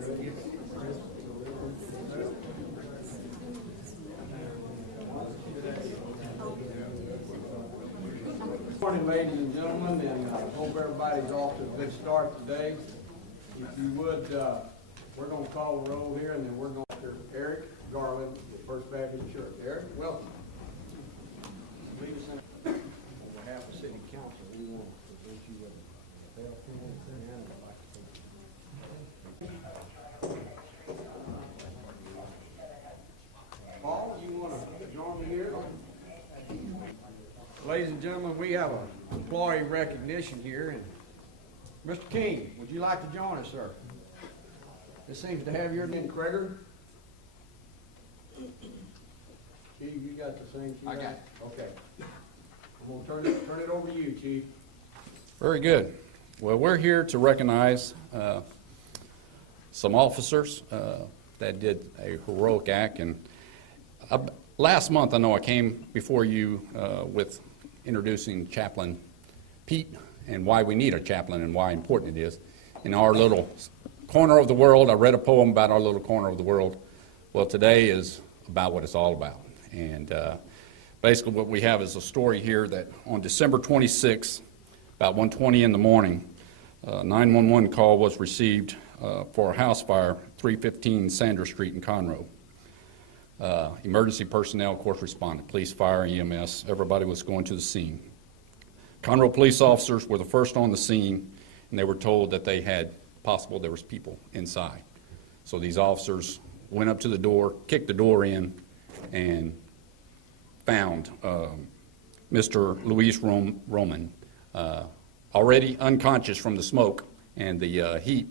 Good morning, ladies and gentlemen, and I hope everybody's off to a good start today. If you would, we're going to call the roll here, and then we're going to Eric Garland, First Baptist Church. Eric, welcome. Lead us in. On behalf of City Council, we want to present you with a bell pen and I'd like to Paul, you want to join me here? Ladies and gentlemen, we have an employee recognition here, and Mr. King, would you like to join us, sir? This seems to have your name, Kreger. Chief, you got the same? I got it. Okay. I'm going to turn it over to you, Chief. Very good. Well, we're here to recognize some officers that did a heroic act. And last month, I know I came before you with introducing Chaplain Pete and why we need a chaplain and why important it is. In our little corner of the world, I read a poem about our little corner of the world. Well, today is about what it's all about. And basically what we have is a story here that on December 26th, about 1:20 in the morning, 911 call was received for a house fire, 315 Sanders Street in Conroe. Emergency personnel, of course, responded. Police, fire, EMS, everybody was going to the scene. Conroe police officers were the first on the scene, and they were told that there was people inside. So these officers went up to the door, kicked the door in, and found Mr. Luis Roman, already unconscious from the smoke and the heat,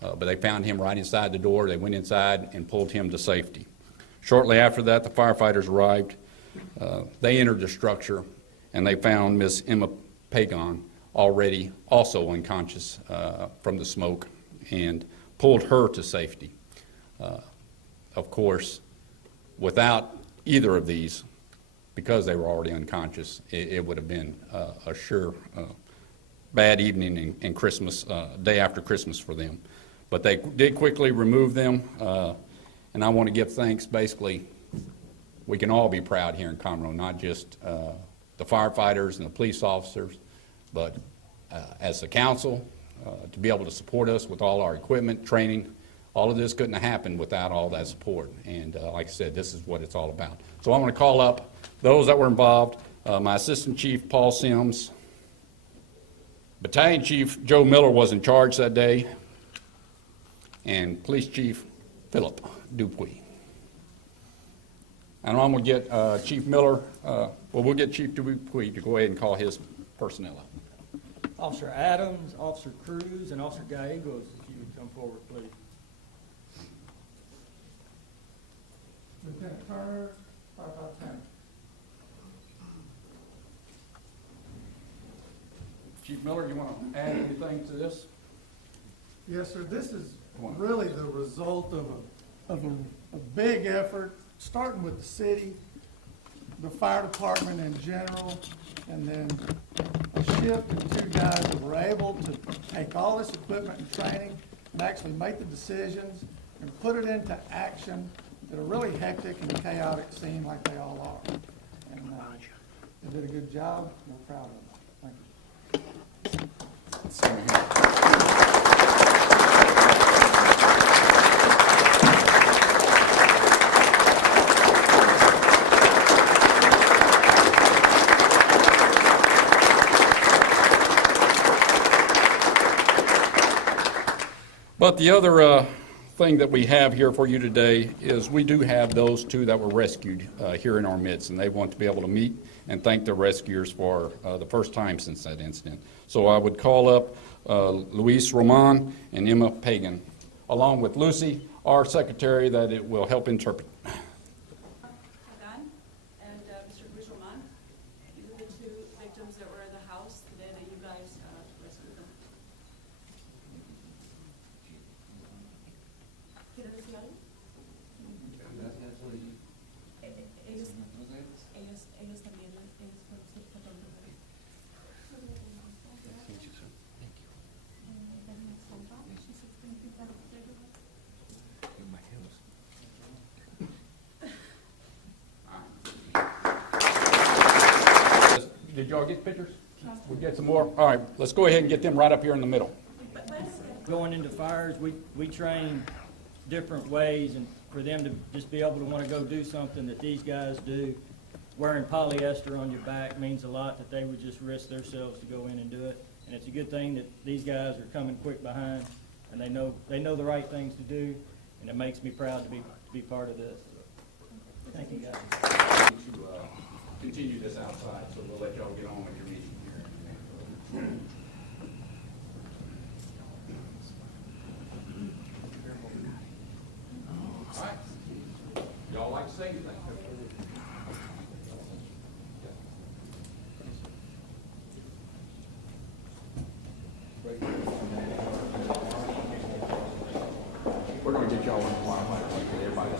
but they found him right inside the door. They went inside and pulled him to safety. Shortly after that, the firefighters arrived. They entered the structure, and they found Miss Emma Pagan already also unconscious from the smoke and pulled her to safety. Of course, without either of these, because they were already unconscious, it would have been a sure bad evening and Christmas, day after Christmas for them. But they did quickly remove them. And I want to give thanks. Basically, we can all be proud here in Conroe, not just the firefighters and the police officers, but as a council, to be able to support us with all our equipment, training. All of this couldn't have happened without all that support. And like I said, this is what it's all about. So I want to call up those that were involved. My Assistant Chief, Paul Sims. Battalion Chief Joe Miller was in charge that day. And Police Chief Philip Dupuy. And I'm going to get Chief Miller, we'll get Chief Dupuy to go ahead and call his personnel up. Officer Adams, Officer Cruz, and Officer Gallegos, if you would come forward, please. Lieutenant Turner, Firefighter Tank. Chief Miller, you want to add anything to this? Yes, sir. This is really the result of a big effort, starting with the city, the fire department in general, and then a shift in two guys that were able to take all this equipment and training and actually make the decisions and put it into action at a really hectic and chaotic scene like they all are. And they did a good job. We're proud of them. Thank you. But the other thing that we have here for you today is we do have those two that were rescued here in our midst, and they want to be able to meet and thank their rescuers for the first time since that incident. So I would call up Luis Roman and Emma Pagan, along with Lucy, our secretary, that it will help interpret. Pagan and Mr. Luis Roman, these are the two victims that were in the house the day that you guys rescued them. ¿Quieren decir algo? Ellos también, ellos fueron Did y'all get pictures? We get some more? All right, let's go ahead and get them right up here in the middle. Going into fires, we train different ways, and for them to just be able to want to go do something that these guys do, wearing polyester on your back means a lot, that they would just risk themselves to go in and do it. And it's a good thing that these guys are coming quick behind, and they know the right things to do, and it makes me proud to be part of this. Thank you, guys. To continue this outside, so we'll let y'all get on with your meeting here. All right. Y'all like to say anything? We're going to get y'all in a while, like everybody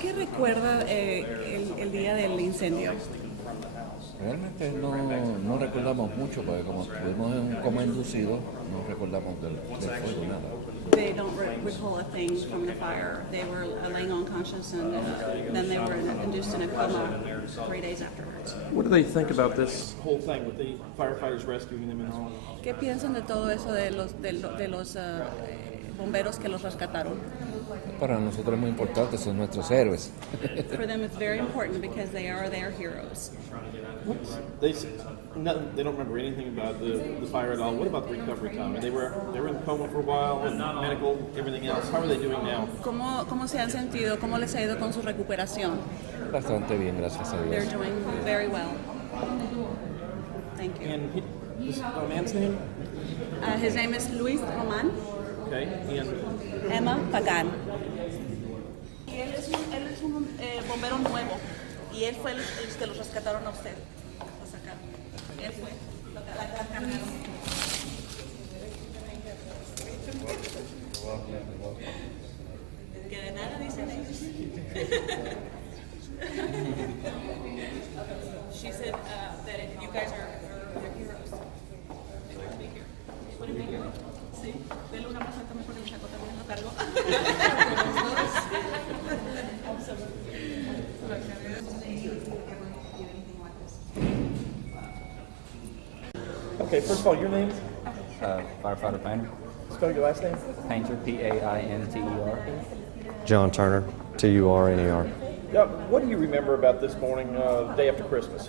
¿Qué recuerda el día del incendio? Realmente no recordamos mucho, porque como estuvimos en un coma inducido, no recordamos del fuego nada. They don't recall a thing from the fire. They were laying unconscious, and then they were induced in a coma 3 days afterwards. What do they think about this whole thing with the firefighters rescuing them and all? ¿Qué piensan de todo eso de los bomberos que los rescataron? Para nosotros es muy importante, son nuestros héroes. For them, it's very important because they are their heroes. They don't remember anything about the fire at all. What about the recovery time? They were in coma for a while, and medical, everything else. How are they doing now? ¿Cómo se han sentido? ¿Cómo les ha ido con su recuperación? Bastante bien, gracias a They're Dios. doing very well. Thank you. And this man's name? His name is Luis Roman. Okay. And Emma Pagan. Y él es un bombero nuevo. Y él fue el que los rescataron a usted. A sacar. Él fue. La cargaron. Que de nada dicen ellos. She said that you guys are heroes. What do you mean? Sí. Dele una maceta mejor el chaco también lo cargo. okay, first of all, your name? Firefighter Painter. Spell your last name. Painter, P-A-I-N-T-E-R. John Turner, Turner. Yeah. What do you remember about this morning, day after Christmas?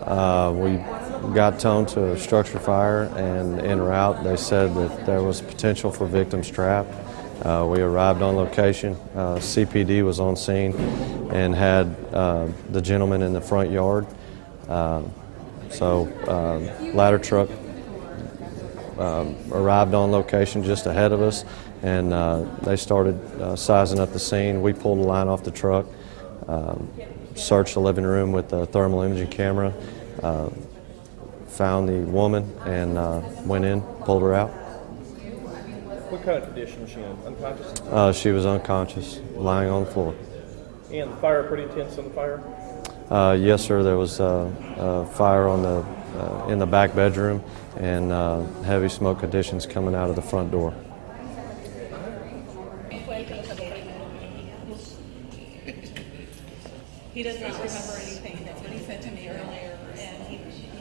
We got towed to a structure fire, and en route they said that there was potential for victims trapped. We arrived on location. CPD was on scene and had the gentleman in the front yard. Ladder truck arrived on location just ahead of us, and they started sizing up the scene. We pulled a line off the truck, searched the living room with the thermal imaging camera, found the woman, and went in, pulled her out. What kind of condition was she in? Unconscious? She was unconscious, lying on the floor. And the fire pretty intense on the fire? Yes, sir. There was a fire on in the back bedroom, and heavy smoke conditions coming out of the front door. He does not remember anything. That's what he said to me earlier, and he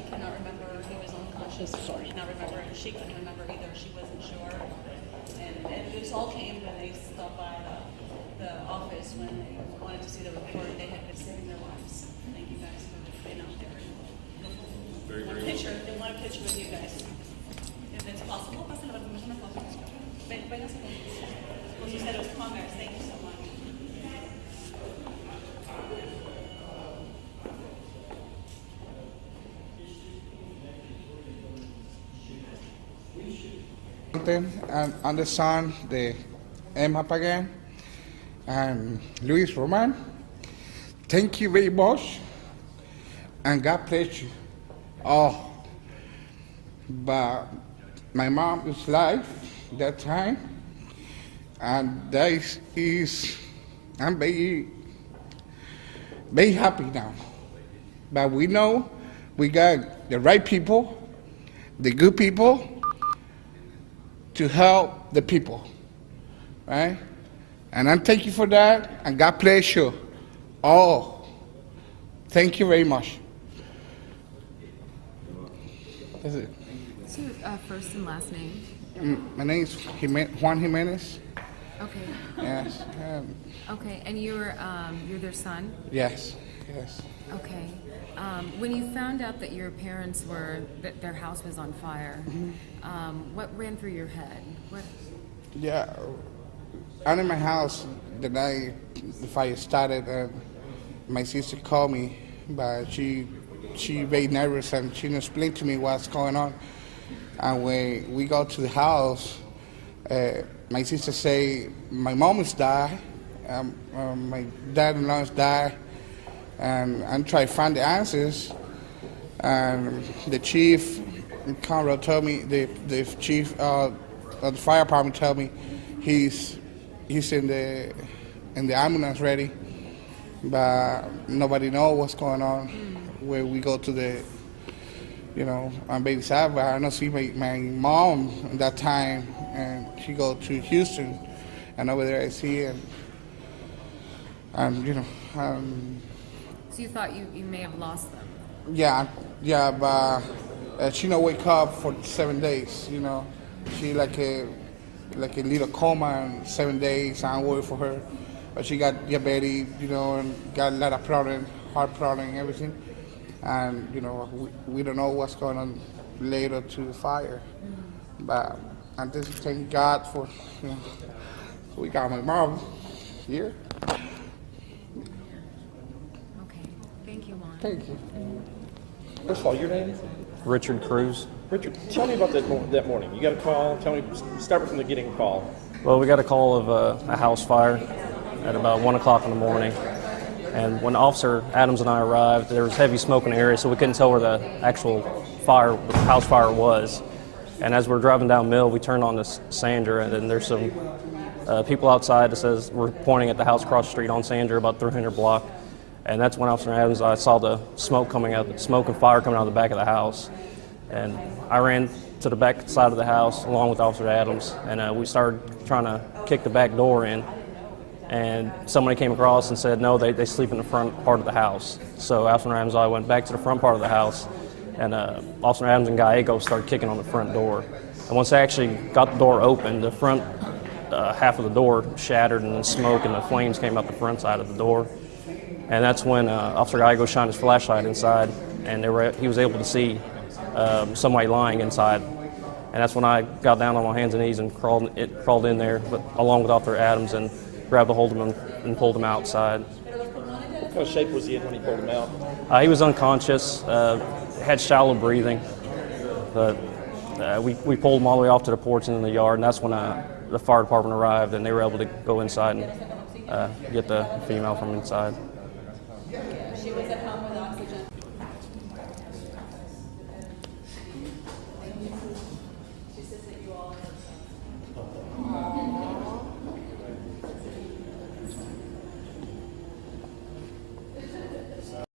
cannot remember. He was unconscious. He did not remember, and she couldn't remember either. She wasn't sure. And this all came when they stopped by the office when they wanted to see the report. They had been saving their lives. Thank you guys for being out there. They want a picture with you guys. If it's possible, pasen la una foto. Véngase con sus héroes. Come on, guys. Thank you so much. I'm the son of Emma Pagan and Luis Roman. thank you very much, and God bless you all. But my mom is alive that time, and that is I'm very, very happy now. But we know we got the right people, the good people, to help the people, right? And I'm thank you for that, and God bless you all. Thank you very much. That's it. What's your first and last name? My name is Juan Jimenez. Okay. Yes. Okay, and you're their son? Yes. Yes. Okay. When you found out that your parents that their house was on fire, what ran through your head? What? Yeah. I'm in my house the night the fire started, and my sister called me, but she very nervous, and she explained to me what's going on. And when we go to the house, my sister say my mom is died, my dad-in-law is died, and I'm trying to find the answers. And the chief in Conroe told me, the chief of the fire department told me he's in the ambulance ready, but nobody knows what's going on. Where we go to the, on Baby side, but I don't see my mom at that time, and she go to Houston, and over there I see her, and So you thought you may have lost them? yeah, but she don't wake up for 7 days, She like a little coma in 7 days. I'm worried for her, but she got diabetes, and got a lot of problem, heart problem, and everything. And we don't know what's going on later to the fire. But I just thank God for we got my mom here. Okay. Thank you, Juan. Thank you. First of all, your name? Richard Cruz. Richard, tell me about that morning. You got a call. Tell me, start from the getting a call. Well, we got a call of a house fire at about 1 o'clock in the morning. And when Officer Adams and I arrived, there was heavy smoke in the area, so we couldn't tell where the actual fire, the house fire was. And as we're driving down Mill, we turned on this Sander, and then there's some people outside that says we're pointing at the house across the street on Sander, about 300 block. And that's when Officer Adams, I saw the smoke and fire coming out of the back of the house. And I ran to the back side of the house along with Officer Adams, and we started trying to kick the back door in. And somebody came across and said, no, they sleep in the front part of the house. So Officer Adams and I went back to the front part of the house, and Officer Adams and Gallego started kicking on the front door. And once they actually got the door open, the front half of the door shattered, and the smoke and the flames came out the front side of the door. And that's when Officer Gallego shined his flashlight inside, and he was able to see somebody lying inside. And that's when I got down on my hands and knees and crawled in there, but along with Officer Adams, and grabbed a hold of him and pulled him outside. What kind of shape was he in when he pulled him out? He was unconscious, had shallow breathing, but we pulled him all the way off to the porch and in the yard, and that's when the fire department arrived, and they were able to go inside and get the female from inside.